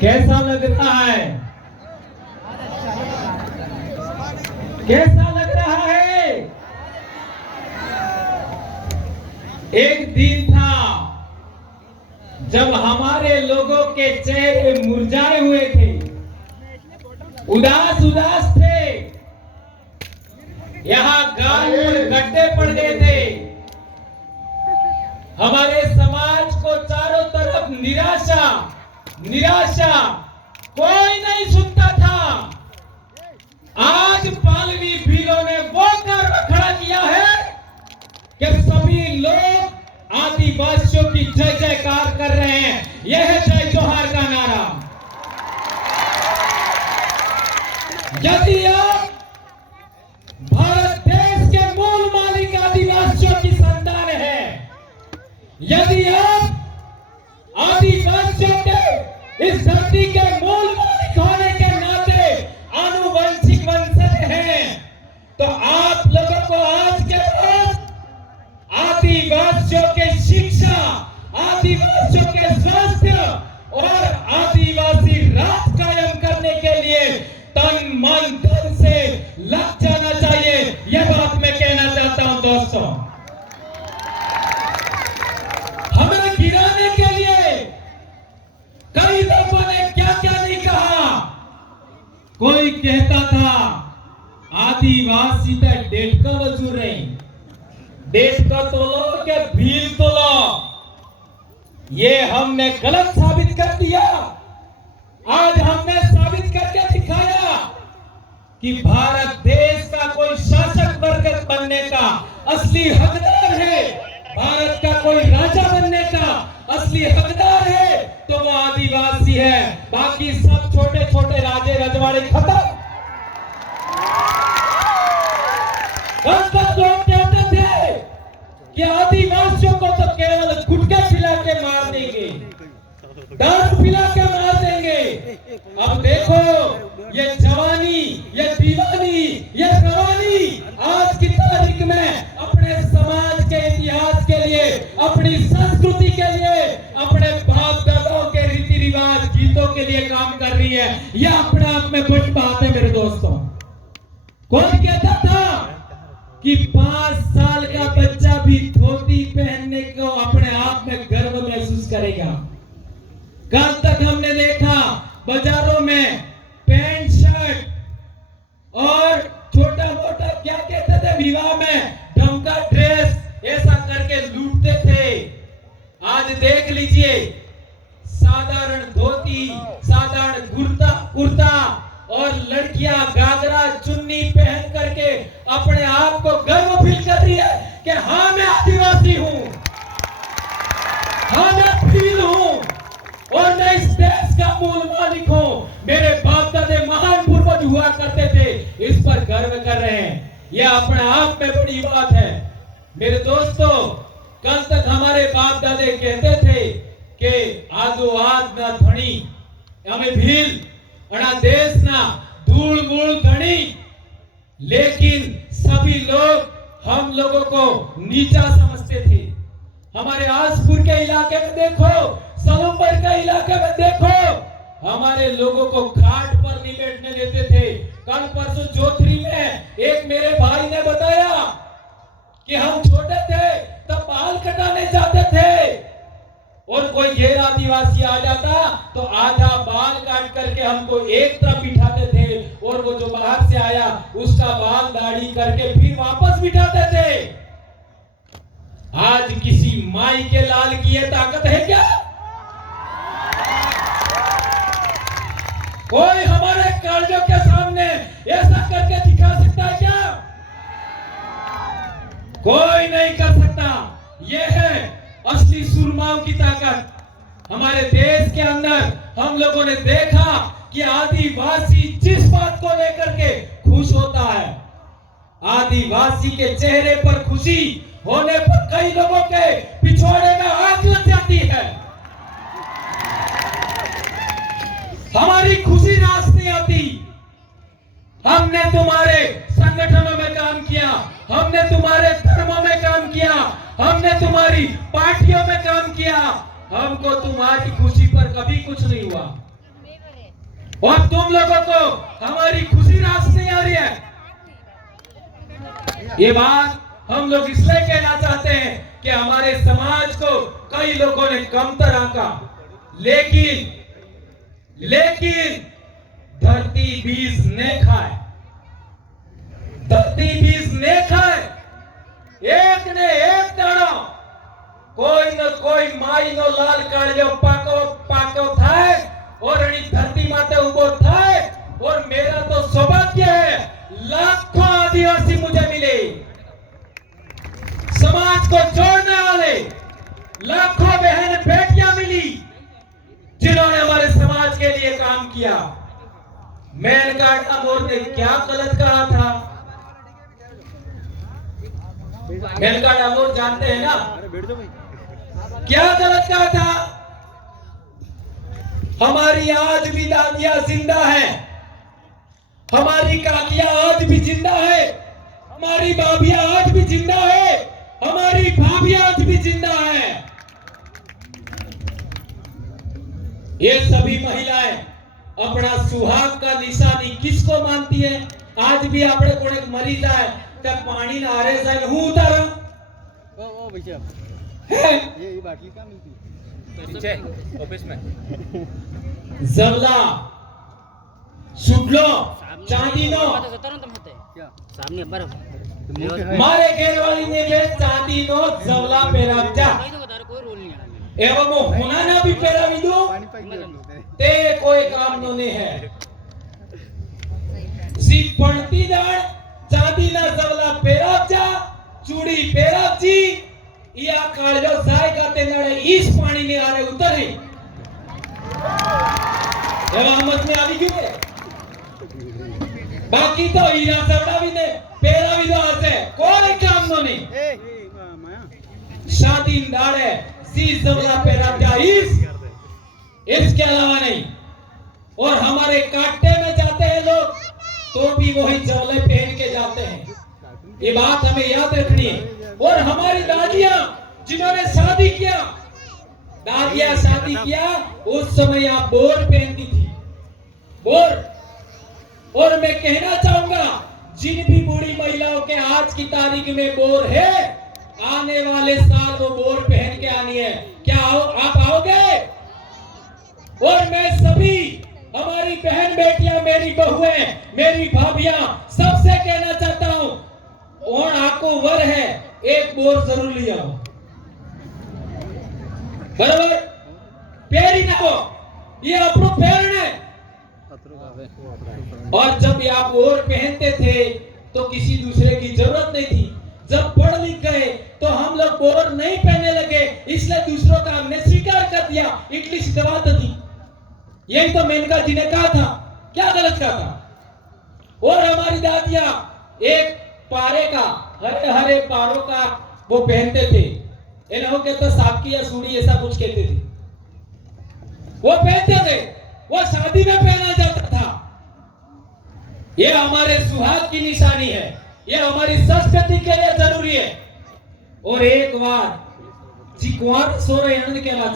कैसा लग रहा है? कैसा लग रहा है? एक दिन था जब हमारे लोगों के चेहरे मुरझाए हुए थे, उदास उदास थे, यहाँ गाल में गड्ढे पड़ गए थे। हमारे समाज को चारों तरफ निराशा निराशा, कोई नहीं सुनता था। आज पालवी भीलों ने वो कर्म खड़ा किया है कि सभी लोग आदिवासियों की जय जयकार कर रहे हैं। यह है जय जोहार का नारा। यदि आप भारत देश के मूल मालिक आदिवासियों की संतान है, यदि आप आदिवासियों के इस धरती के मूल मालिक होने के नाते आनुवंशिक वंशज हैं, तो आप लोगों को आज के बाद आदिवासियों के शिक्षा, आदिवासियों के स्वास्थ्य और आदिवासी राज कायम करने के लिए तन मन धन से लग जाना चाहिए। यह बात मैं कहना चाहता हूं दोस्तों। हमें गिराने के लिए कई लोगों ने क्या क्या नहीं कहा। कोई कहता था आदिवासी तो डेट का वजूर नहीं, डेट का तोलो के भील तोलो। ये हमने गलत साबित कर दिया। आज हमने साबित करके दिखाया कि भारत देश का कोई शासक वर्ग बनने का असली हकदार है, भारत का कोई राजा बनने का असली हकदार है तो वो आदिवासी है। बाकी सब छोटे छोटे राजे रजवाड़े खत्म। लोग कहते थे कि आदिवासियों को तो केवल गुटखा खिला के मार देंगे, दारू पिला के मार देंगे। अब देखो ये जवानी, ये दीवानी, ये रवानी आज की तारीख में अपने समाज के इतिहास के लिए, अपनी संस्कृति के लिए, अपने बाप दादाओं के रीति रिवाज गीतों के लिए काम कर रही है। यह अपने आप में बड़ी बात है मेरे दोस्तों। कौन कहता था कि 5 साल का बच्चा भी धोती पहनने को अपने आप में गर्व महसूस करेगा। कल तक हमने देखा बाजारों में पैंट शर्ट और छोटा मोटा क्या कहते थे विवाह में ढंका ड्रेस ऐसा करके लूटते थे। आज देख लीजिए साधारण धोती, साधारण कुर्ता और लड़कियां घाघरा चुन्नी पहन करके अपने आप को गर्व फील कर रही है कि हाँ मैं आदिवासी हूं, हाँ मैं फील हूं और मैं इस देश का मूल मालिक हूं। मेरे बाप दादे महान पूर्वज हुआ करते थे, इस पर गर्व कर रहे हैं। यह अपने आप में बड़ी बात है मेरे दोस्तों। कल तक हमारे बाप दादे कहते थे कि आदो आज ना धनी हमें भील अड़ा देश ना धूल मूल धनी, लेकिन सभी लोग हम लोगों को नीचा समझते थे। हमारे आसपुर के इलाके में देखो, सलूमपुर के इलाके में देखो, हमारे लोगों को घाट पर नहीं बैठने देते थे। कल परसों जोधरी में एक मेरे भाई ने बताया कि हम छोटे थे तब बाल कटाने जाते थे और कोई गैर आदिवासी आ जाता तो आधा बाल काट करके हमको एक तरफ बिठाते थे और वो जो बाहर से आया उसका बाल दाढ़ी करके फिर वापस बिठाते थे। आज किसी माई के लाल की ये ताकत है क्या? कोई हमारे कालजों के सामने ऐसा करके दिखा सकता है क्या? कोई नहीं कर सकता। यह है असली सुरमाओं की ताकत। हमारे देश के अंदर हम लोगों ने देखा कि आदिवासी जिस बात को लेकर के खुश होता है, आदिवासी के चेहरे पर खुशी होने पर कई लोगों के पिछवाड़े में आग लग जाती है। हमारी खुशी रास नहीं आती। हमने तुम्हारे संगठनों में काम किया, हमने तुम्हारे धर्मों में काम किया, हमने तुम्हारी पार्टियों में काम किया, हमको तुम्हारी खुशी पर कभी कुछ नहीं हुआ। और तुम लोगों को हमारी खुशी रास नहीं आ रही है। ये बात हम लोग इसलिए कहना चाहते हैं कि हमारे समाज को कई लोगों ने कम तरह का, लेकिन धरती बीज ने खाए, धरती बीज ने खाए, एक ने एक दाणो कोई न कोई माई नो लाल काढ़ो पाको थाय और अणी धरती माते उभो थाय। और मेरा तो सौभाग्य है, लाखों आदिवासी मुझे मिले, समाज को जोड़ने वाले लाखों बहन बेटियां मिली जिन्होंने हमारे समाज के लिए काम किया। मेनकाट अमोर ने क्या गलत कहा था? मेनकाट अमोर जानते हैं ना, क्या गलत कहा था? हमारी आज भी दादियां जिंदा है, हमारी काकियां आज भी जिंदा है, हमारी भाभियां आज भी जिंदा है, हमारी भाभियां आज भी जिंदा है। ये सभी महिलाएं अपना सुहाग का निशानी किसको मानती है? आज भी आपने कोई मरी जाए तब पानी ना आ रहे जाए हूं उतारा ओ भैया है ये बाटली कहाँ मिलती पीछे ऑफिस में जबला सुडलो चांदीनो क्या सामने बर्फ मारे घेर वाली ने के चांदीनो जबला पेरावजा कोई रोल नहीं है एवं वो होना ना भी पेरावी दो पानी पाई ते कोई काम नो ने है। सी पणती दाण चांदीना जबला पेरावजा चूड़ी पेरावजी या काळजो जायगा ते नडे इस पानी ने आरे उतरे एवं हमत में आवी गयो बाकी तो हीरा सबड़ा भी ने पेरावी दो आसे कोई काम नो नहीं ए माया शादी दाड़े सी जबला पेरावजा इसके अलावा नहीं। और हमारे काटे में जाते हैं लोग तो भी वही जबले पहन के जाते हैं, ये बात हमें याद रखनी है। और हमारी दादियां जिन्होंने शादी किया, दादियां शादी किया उस समय आप बोर पहनती थी, बोर। और मैं कहना चाहूंगा जिन भी बूढ़ी महिलाओं के आज की तारीख में बोर है, आने वाले साल वो बोर पहन के आनी है। क्या आप आओगे? और मैं सभी हमारी बहन बेटियां, मेरी बहुएं, मेरी भाभियां सबसे कहना चाहता हूं, और आपको वर है एक बोर जरूर लिया हो, बराबर पैरी ना हो, ये अपनो पैर है। और जब आप और पहनते थे तो किसी दूसरे की जरूरत नहीं थी। जब पढ़ लिख गए तो हम लोग बोर नहीं पहनने लगे, इसलिए दूसरों का हमने स्वीकार कर दिया, इंग्लिश दबा दी। यही तो मेनका जी ने कहा था, क्या गलत कहा था? और हमारी दादियां एक पारे का, हरे हरे पारों का वो पहनते थे, इन्हों कहते साबकी या सूड़ी ऐसा कुछ कहते थे, वो पहनते थे, वो शादी में पहना जाता था। ये हमारे सुहाग की निशानी है, ये हमारी संस्कृति के लिए जरूरी है। और एक बार जी कुंवर सोरे आनंद के बाद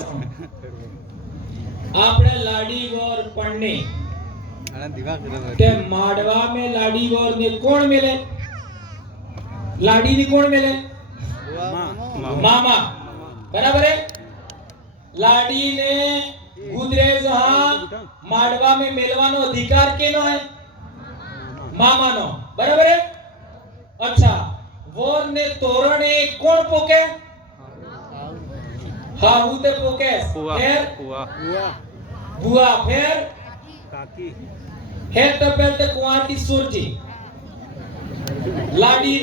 आपने लाड़ी गौर पढ़ने के माडवा में लाड़ी गौर ने कौन मिले? लाड़ी ने कौन मिले? मामा, बराबर है। लाड़ी ने गुजरे जहां माडवा में मेलवानो अधिकार केनो है? मामा नो, बराबर है। अच्छा, वो ने तोरणे कौन पोके? हाहू ते पोके, फिर बुआ, फिर काकी है तो पहले कुंवार की सुरजी। लाड़ी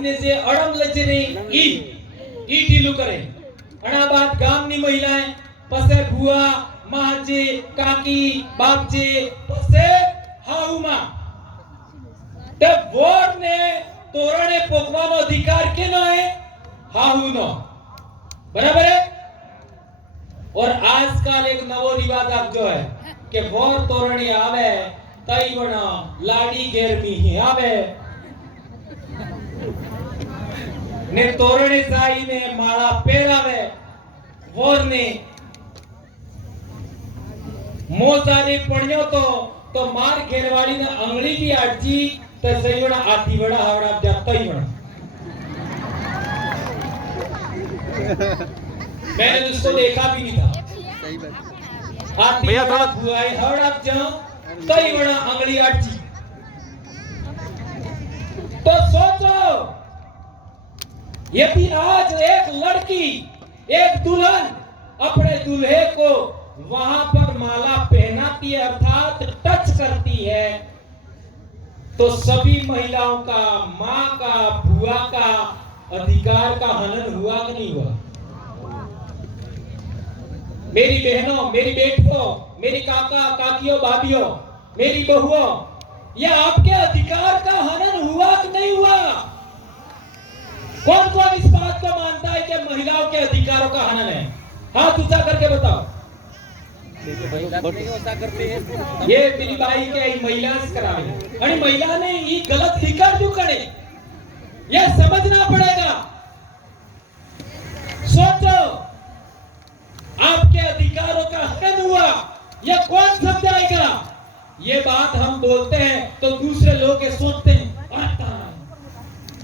ने जे अड़म लजरी ई ढीलू करे, अणा बात गामनी महिलाएं पसे बुआ, माजे, काकी, बापजे, पसे हाहू मां। तब वोर ने तोरणे पोकવાનો अधिकार केनो है? हाहू नो, बराबर है। और आजकल एक नवो रिवाज आप जो है कि वोर तोरणी आवे तई बना लाड़ी घेर में ही आवे ने तोरणे जाई ने माला पहरावे, वोर ने मोजारी पणियो तो मार घेरवाड़ी ने अंगड़ी की आटजी तो सही बड़ा आती बड़ा हावड़ा जाता ही बड़ा। मैंने उसको देखा भी नहीं था। सही बात। आती भैया बड़ा थोड़ा- हुआ है हावड़ा जा तई बड़ा अंगड़ी आटजी। तो सोचो यदि आज एक लड़की एक दुल्हन अपने दूल्हे को वहां पर माला पहनाती है अर्थात टच करती है तो सभी महिलाओं का मां का बुआ का अधिकार का हनन हुआ कि नहीं हुआ? मेरी बहनों मेरी बेटियों मेरी काका काकियों भाभियों मेरी बहुओं यह आपके अधिकार का हनन हुआ कि नहीं हुआ? कौन कौन इस बात को मानता है कि महिलाओं के अधिकारों का हनन है? हाथ ऊंचा करके बताओ। ये मेरी भाई के महिला से करावे आणि महिला ने ये गलत अधिकार क्यों करे ये समझना पड़ेगा। सोचो आपके अधिकारों का हनन हुआ यह कौन समझाएगा? ये बात हम बोलते हैं तो दूसरे लोग ये सोचते हैं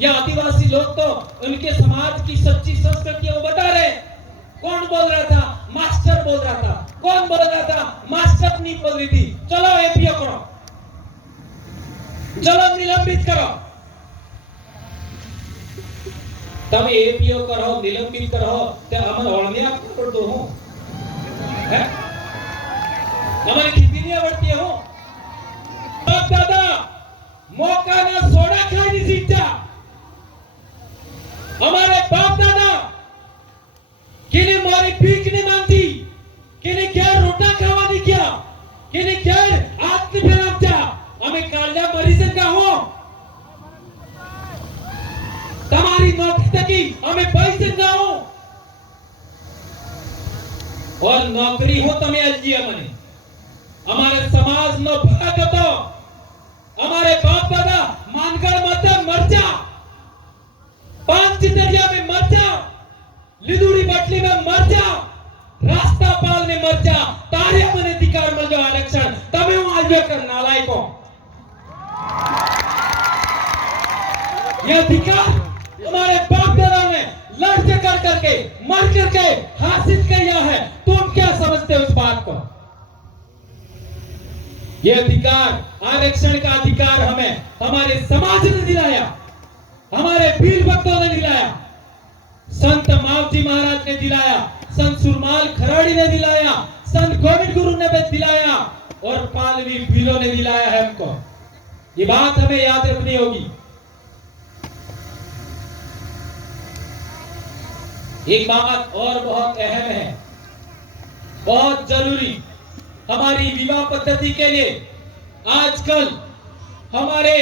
या आदिवासी लोग तो उनके समाज की सच्ची संस्कृति वो बता रहे। कौन बोल रहा था? मास्टर बोल रहा था। कौन बोल रहा था? मास्टर नहीं बोल रही थी। चलो एपीओ करो, चलो निलंबित करो। तब एपीओ करो निलंबित करो ते अमन ओळनिया कर दो हो है हमारे खेती नहीं आवड़ती हो। बाप दादा मौका ना सोडा खाई नहीं सीखता। हमारे बाप दादा किने मारी भीख नहीं मांगती किने क्या रोटा खावा नहीं किया किने क्या आत्म फैलावता हमें कालजा मरीजन का हो तुम्हारी नौकरी तकी हमें पैसे ना हो और नौकरी हो तमें अलजिया मने हमारे समाज नो भाग तो हमारे बाप दादा मानगढ़ मत मर जा पांच चितरिया में मर जा लिदुड़ी बटली में मर जा रास्ता पाल में मर जा तारे मन अधिकार मिल जाओ आरक्षण तमें हूं आज कर नालायको ये अधिकार हमारे बाप दादा ने लड़ कर करके मर करके हासिल किया है। तुम क्या समझते हो इस बात को? ये अधिकार आरक्षण का अधिकार हमें हमारे समाज ने दिलाया हमारे वीर भक्तों ने दिलाया संत मावजी महाराज ने दिलाया संत सुरमाल खराड़ी ने दिलाया संत गोविंद गुरु ने भी दिलाया और पालवी भीलों ने दिलाया है हमको। ये बात हमें याद रखनी होगी। एक बात और बहुत अहम है बहुत जरूरी हमारी विवाह पद्धति के लिए आजकल हमारे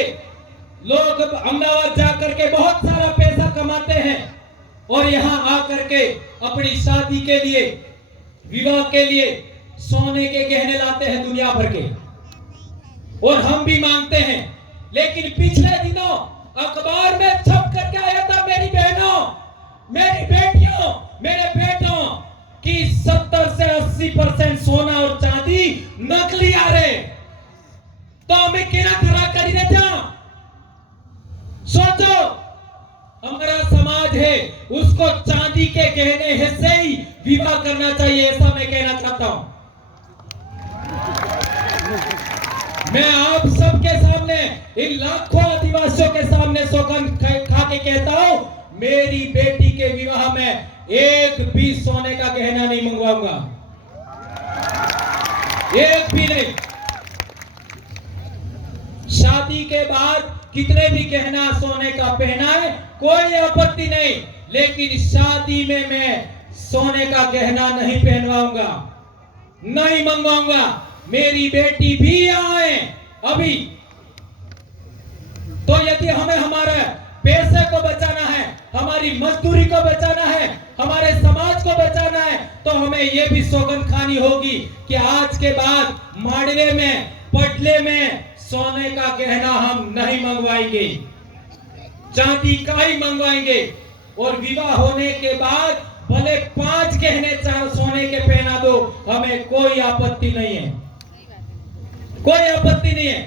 लोग अहमदाबाद जाकर के बहुत सारा पैसा कमाते हैं और यहाँ आकर के अपनी शादी के लिए विवाह के लिए सोने के गहने लाते हैं दुनिया भर के और हम भी मांगते हैं। लेकिन पिछले दिनों अखबार में छप करके आया था मेरी बहनों मेरी बेटियों मेरे बेटों कि 70 से 80% सोना और चांदी नकली आ रहे तो हमें केना खरा करी ने जा। सोचो हमारा समाज है उसको चांदी के गहने हिस्से ही विवाह करना चाहिए ऐसा मैं कहना चाहता हूं। मैं आप सबके सामने इन लाखों आदिवासियों के सामने सौगंध खा के कहता हूं मेरी बेटी के विवाह में एक भी सोने का गहना नहीं मंगवाऊंगा एक भी नहीं। शादी के बाद कितने भी गहना सोने का पहनाए कोई आपत्ति नहीं लेकिन शादी में मैं सोने का गहना नहीं पहनवाऊंगा नहीं मंगवाऊंगा। मेरी बेटी भी आए अभी तो यदि हमें हमारे पैसे को बचाना है हमारी मजदूरी को बचाना है हमारे समाज को बचाना है तो हमें यह भी सौगंध खानी होगी कि आज के बाद माड़वे में पटले में सोने का गहना हम नहीं मंगवाएंगे चांदी का ही मंगवाएंगे और विवाह होने के बाद भले 5 गहने सोने के पहना दो हमें कोई आपत्ति नहीं है। कोई आपत्ति नहीं है।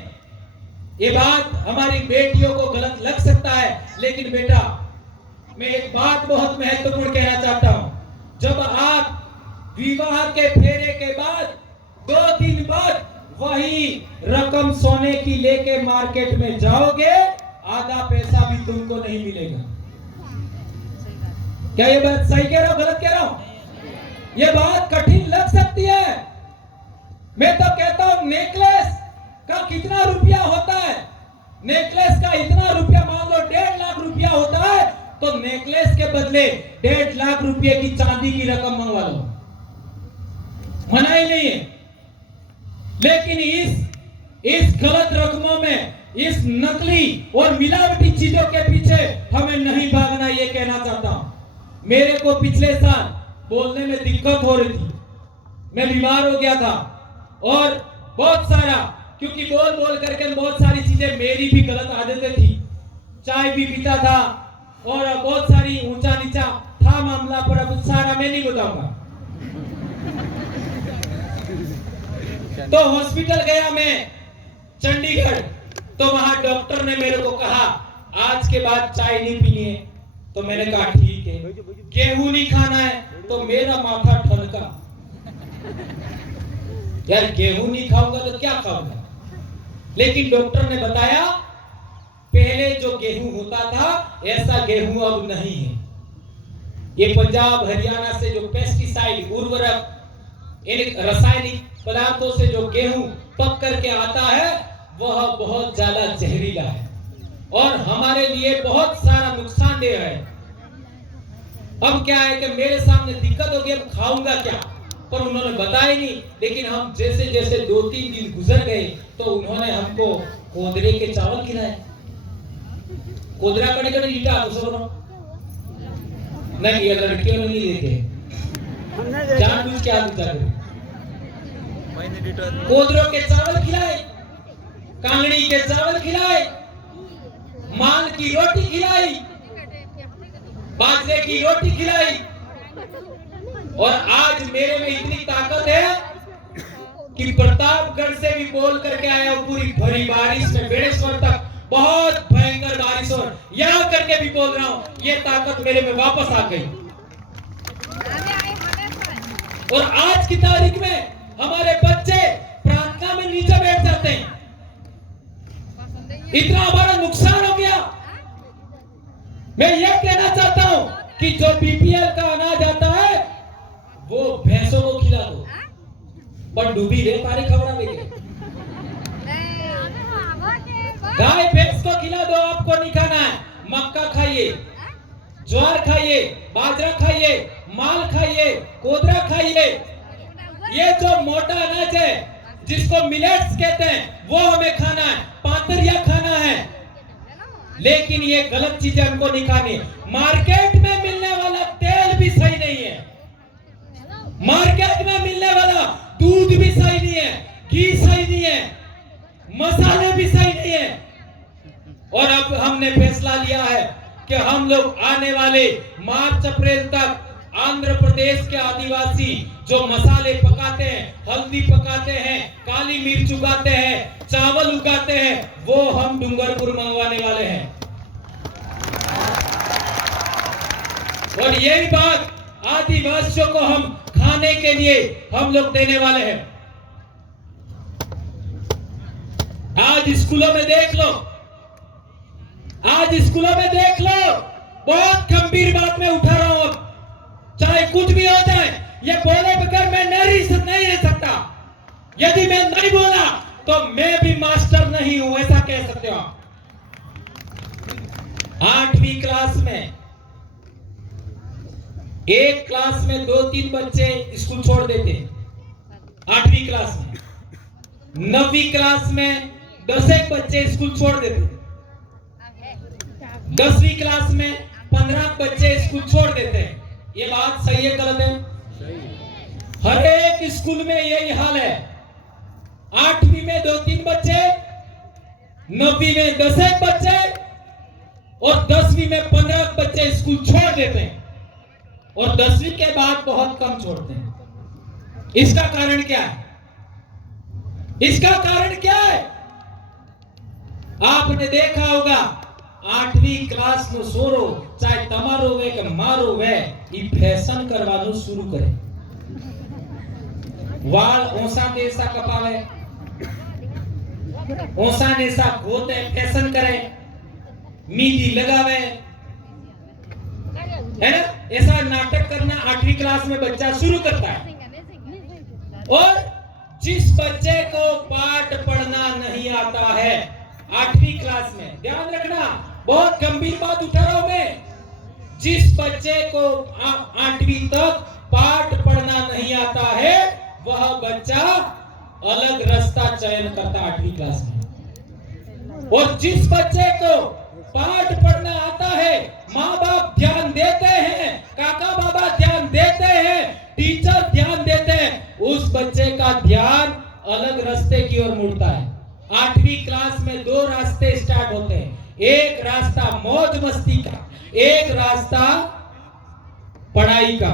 ये बात हमारी बेटियों को गलत लग सकता है, लेकिन बेटा मैं एक बात बहुत महत्वपूर्ण कहना चाहता हूं। जब आप विवाह के फेरे के बाद 2 दिन बाद वही रकम सोने की लेके मार्केट में जाओगे, आधा पैसा भी तुमको नहीं मिलेगा। क्या ये बात सही कह रहा हूं, गलत कह रहा हूं? ये बात कठिन लग सकती है। मैं तो कहता हूं नेकलेस का कितना रुपया होता है? नेकलेस का इतना रुपया, मान लो 1.5 लाख रुपया होता है, तो नेकलेस के बदले 1.5 लाख रुपए की चांदी की रकम मंगवा लो, मना ही नहीं है। लेकिन इस गलत रकमों में, इस नकली और मिलावटी चीजों के पीछे हमें नहीं भागना, ये कहना चाहता हूं। मेरे को पिछले साल बोलने में दिक्कत हो रही थी, मैं बीमार हो गया था और बहुत सारा, क्योंकि बोल बोल करके बहुत सारी चीजें, मेरी भी गलत आदतें थी। चाय भी पीता था और बहुत सारी ऊंचा नीचा था मामला, पर अब सारा मैं नहीं बताऊंगा। तो हॉस्पिटल गया मैं चंडीगढ़, तो वहां डॉक्टर ने मेरे को कहा आज के बाद चाय नहीं पीनी है। तो मैंने कहा ठीक है। गेहूं नहीं खाना है, तो मेरा माथा ठनका, यार गेहूं नहीं खाऊंगा तो क्या खाऊंगा। लेकिन डॉक्टर ने बताया पहले जो गेहूं होता था ऐसा गेहूं अब नहीं है। ये पंजाब हरियाणा से जो पेस्टिसाइड, उर्वरक, रासायनिक पदार्थों से जो गेहूं पक करके आता है वह बहुत ज्यादा जहरीला है और हमारे लिए बहुत सारा नुकसानदेह है। अब क्या है कि मेरे सामने दिक्कत हो गई, अब खाऊंगा क्या, पर उन्होंने बताया नहीं। लेकिन हम जैसे जैसे 2-3 दिन गुजर गए तो उन्होंने हमको कोदरे के चावल खिलाए। कोदरा कड़े कड़े ईटा नहीं, ये लड़कियों ने नहीं देते, जानबूझ के आदमी कर कोदरों के चावल खिलाए, कांगड़ी के चावल खिलाए, माल की रोटी खिलाई, बाजरे की रोटी खिलाई। और आज मेरे में इतनी ताकत है कि प्रतापगढ़ से भी बोल करके आया हूं, पूरी भरी बारिश में बेड़ेश्वर तक बहुत भयंकर बारिश, और यहां करके भी बोल रहा हूं, ये ताकत मेरे में वापस आ गई। और आज की तारीख में हमारे बच्चे प्रार्थना में नीचे बैठ जाते हैं। इतना हमारा नुकसान हो गया। मैं ये कहना चाहता हूं कि जो बीपीएल का अनाज आता है वो भैंसों को खिला दो, पर डूबी रे पानी खबरा देंगे। गाय भैंस को खिला दो, आपको नहीं खाना है। मक्का खाइए, ज्वार खाइए, बाजरा खाइए, माल खाइए, कोदरा खाइए। ये जो मोटा अनाज है जिसको मिलेट्स कहते हैं वो हमें खाना है, पातरिया खाना है। लेकिन ये गलत चीजें हमको नहीं खानी। मार्केट में मिलने वाला तेल भी सही नहीं है, मार्केट में मिलने वाला दूध भी सही नहीं है, घी सही नहीं है, मसाले भी सही नहीं है। और अब हमने फैसला लिया है कि हम लोग आने वाले मार्च अप्रैल तक आंध्र प्रदेश के आदिवासी जो मसाले पकाते हैं, हल्दी पकाते हैं, काली मिर्च उगाते हैं, चावल उगाते हैं, वो हम डूंगरपुर मंगवाने वाले हैं। और यही बात आदिवासियों को हम खाने के लिए हम लोग देने वाले हैं। आज स्कूलों में देख लो, आज स्कूलों में देख लो, बहुत गंभीर बात मैं उठा रहा हूं। अब चाहे कुछ भी हो जाए, ये बोले बगैर मैं नहीं रह सकता। यदि मैं नहीं बोला तो मैं भी मास्टर नहीं हूं, ऐसा कह सकते हो आप। 8वीं क्लास में, एक क्लास में 2-3 बच्चे स्कूल छोड़ देते, 8वीं क्लास में। 9वीं क्लास में 10 बच्चे स्कूल छोड़ देते, 10वीं क्लास में 15 बच्चे स्कूल छोड़ देते हैं। ये बात सही है गलत है? हर एक स्कूल में यही हाल है। 8वीं में 2-3 बच्चे, 9वीं में 10 बच्चे और 10वीं में 15 बच्चे स्कूल छोड़ देते हैं, और 10वीं के बाद बहुत कम छोड़ते हैं। इसका कारण क्या है? इसका कारण क्या है? आपने देखा होगा 8वीं क्लास નો સોરો ચાહે તમારો વે કે મારો વે ઈ ફેશન કરવાનું શરૂ કરે. વાળ ઓસા દેસા કપાવે, ओसा नेसा गोते फैशन करे, मेहंदी लगावे, है ना? ऐसा नाटक करना 8वीं क्लास में बच्चा शुरू करता है. और जिस बच्चे को पाठ पढ़ना नहीं आता है 8वीं क्लास में, ध्यान रखना, बहुत गंभीर बात उठा रहा हूं मैं, जिस बच्चे को 8वीं तक पाठ पढ़ना नहीं आता है वह बच्चा अलग रास्ता चयन करता 8वीं क्लास में. और जिस बच्चे को पाठ पढ़ना आता है, माँ बाप ध्यान देते हैं, काका बाबा ध्यान देते हैं, टीचर ध्यान देते हैं, उस बच्चे का ध्यान अलग रास्ते की ओर मुड़ता है. 8वीं क्लास में 2 रास्ते स्टार्ट होते हैं. एक रास्ता मौज मस्ती का, एक रास्ता पढ़ाई का.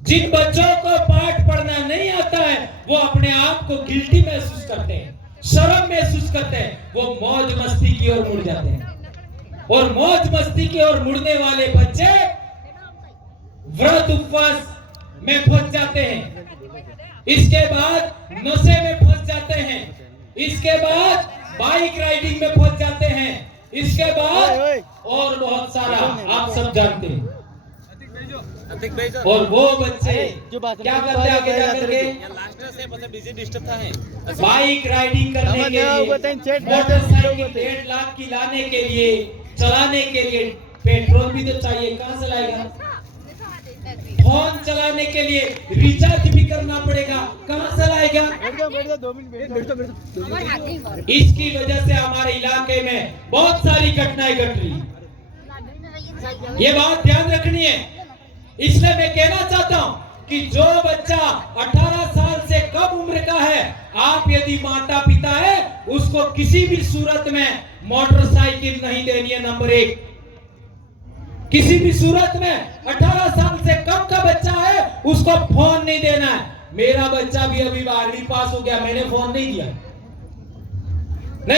जिन बच्चों को पाठ पढ़ना नहीं आता है वो अपने आप को गिल्टी महसूस करते हैं, शर्म महसूस करते हैं, वो मौज मस्ती की ओर मुड़ जाते हैं. और मौज मस्ती की ओर मुड़ने वाले बच्चे व्रत उपवास में फंस जाते हैं, इसके बाद नशे में फंस जाते हैं, इसके बाद बाइक राइडिंग में फंस जाते हैं, इसके बाद और बहुत सारा आप सब जानते हैं. और वो बच्चे क्या करते हैं आगे जाकर के? बाइक राइडिंग करने के लिए, मोटरसाइकिल 1.5 लाख की लाने के लिए, चलाने के लिए पेट्रोल भी तो चाहिए, कहां से लाएगा? फोन चलाने के लिए रिचार्ज भी करना पड़ेगा, कहां से लाएगा? इसकी वजह से हमारे इलाके में बहुत सारी घटनाएं घट रही, ये बात ध्यान रखनी है. इसलिए मैं कहना चाहता हूं कि जो बच्चा 18 साल से कम उम्र का है, आप यदि माता पिता है, उसको किसी भी सूरत में मोटरसाइकिल नहीं देनी है. नंबर 1, किसी भी सूरत में 18 साल से कम का बच्चा है उसको फोन नहीं देना है. मेरा बच्चा भी अभी 12वीं पास हो गया, मैंने फोन नहीं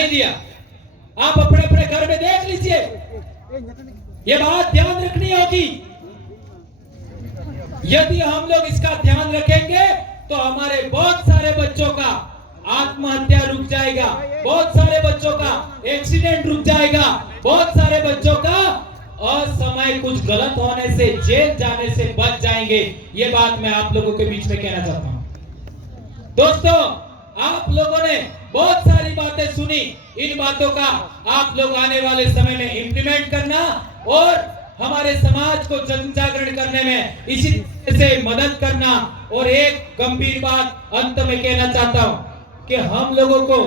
दिया. आप अपने अपने घर में देख लीजिए, ये बात ध्यान रखनी होगी. यदि हम लोग इसका ध्यान रखेंगे तो हमारे बहुत सारे बच्चों का आत्महत्या रुक जाएगा, बहुत सारे बच्चों का एक्सीडेंट रुक जाएगा, बहुत सारे बच्चों का असमय कुछ गलत होने से, जेल जाने से बच जाएंगे. ये बात मैं आप लोगों के बीच में कहना चाहता हूं. दोस्तों, आप लोगों ने बहुत सारी बातें सुनी, इन बातों का आप लोग आने वाले समय में इंप्लीमेंट करना और हमारे समाज को जन जागरण करने में इसी से मदद करना. और एक गंभीर बात अंत में कहना चाहता हूं कि हम लोगों को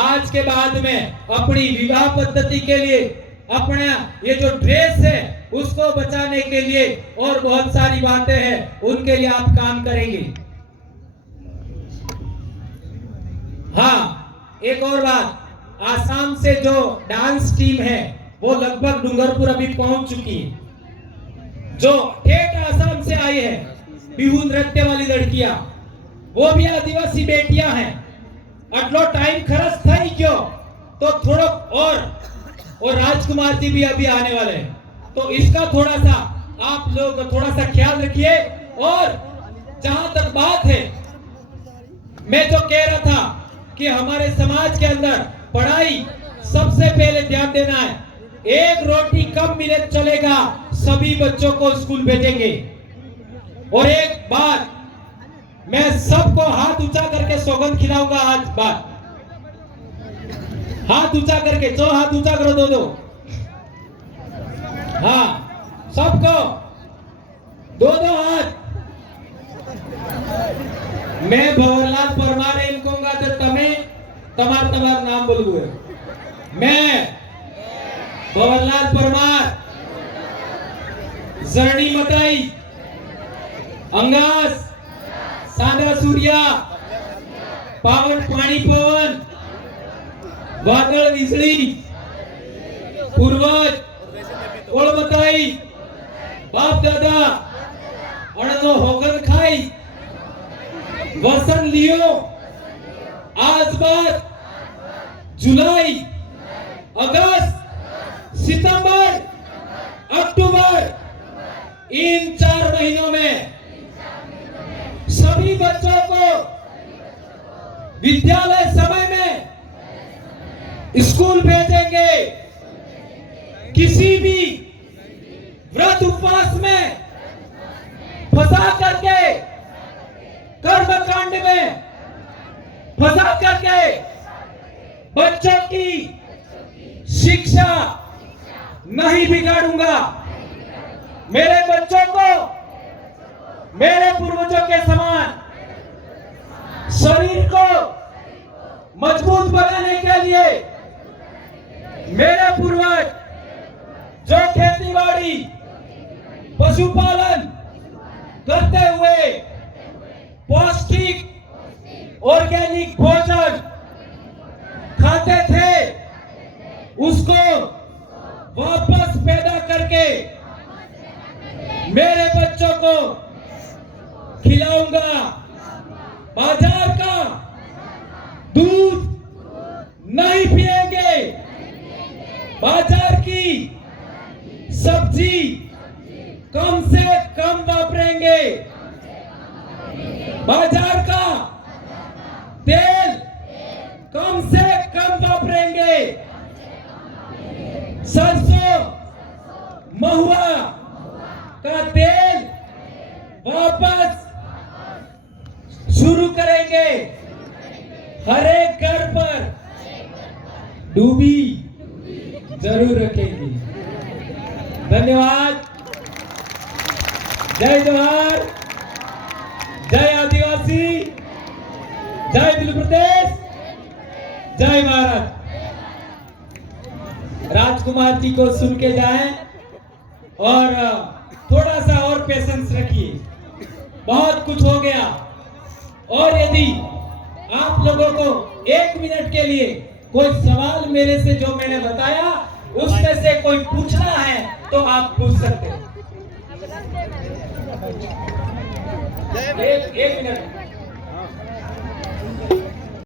आज के बाद में अपनी विवाह पद्धति के लिए, अपना ये जो ड्रेस है उसको बचाने के लिए और बहुत सारी बातें हैं, उनके लिए आप काम करेंगे. हाँ, एक और बात, आसाम से जो डांस टीम है वो लगभग डूंगरपुर अभी पहुंच चुकी है. जो ठेठ आसाम से आई है, बिहू नृत्य वाली लड़कियां, वो भी आदिवासी बेटियां हैं. अटलो टाइम खर्च था ही क्यों, तो थोड़ा और राजकुमार जी भी अभी आने वाले हैं, तो इसका थोड़ा सा आप लोग थोड़ा सा ख्याल रखिए. और जहां तक बात है, मैं जो कह रहा था कि हमारे समाज के अंदर पढ़ाई सबसे पहले ध्यान देना है. एक रोटी कम मिले चलेगा, सभी बच्चों को स्कूल भेजेंगे. और एक बात, मैं सबको हाथ ऊंचा करके सौगंध खिलाऊंगा. आज बात, हाथ ऊंचा करके, जो हाथ ऊंचा करो दो. हाँ, सबको दो हाथ. मैं भवरलाल परमार एम कहूंगा तो तमे तमार नाम बोलू. मैं भवरलाल परमार, जरणी मताई, अंगास, सांद्रा सूर्या, पावन पाणी पवन, वादळ वीजळी, पूर्वज, ओळमताई, बाप दादा, अणनो होगन खाई, वसन लियो, आज बात जुलाई, अगस्त, सितंबर, अक्टूबर, इन 4 महीनों में सभी बच्चों को विद्यालय समय में स्कूल भेजेंगे। किसी भी व्रत उपवास में फंसा करके, कर्मकांड में फंसा करके बच्चों की शिक्षा नहीं बिगाड़ूंगा। मेरे बच्चों को मेरे पूर्वजों के समान शरीर को मजबूत बनाने के लिए मेरे पूर्वज जो खेतीबाड़ी, पशुपालन करते हुए पौष्टिक ऑर्गेनिक भोजन खाते थे, उसको वापस पैदा करके मेरे बच्चों को खिलाऊंगा। बाजार का दूध नहीं पिएंगे, बाजार की सब्जी कम से कम वापरेंगे, बाजार का तेल कम से कम वापरेंगे, सरसों महुआ का तेल वापस शुरू करेंगे। हर एक घर पर डूबी जरूर रखेंगे। धन्यवाद। जय जवाहर, जय आदिवासी, जय दिल प्रदेश, जय भारत। राजकुमार जी को सुन के जाएं और थोड़ा सा और पेशेंस रखिए, बहुत कुछ हो गया। और यदि आप लोगों को 1 मिनट के लिए कोई सवाल मेरे से जो मैंने बताया उसमें से कोई पूछना है तो आप पूछ सकते हैं। एक मिनट।